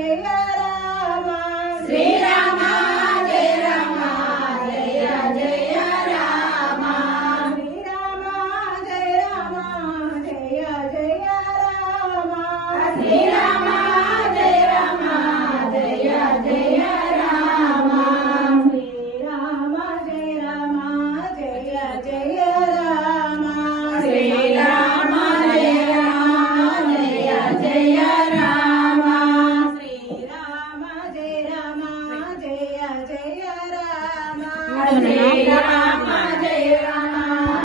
yeah. Amen.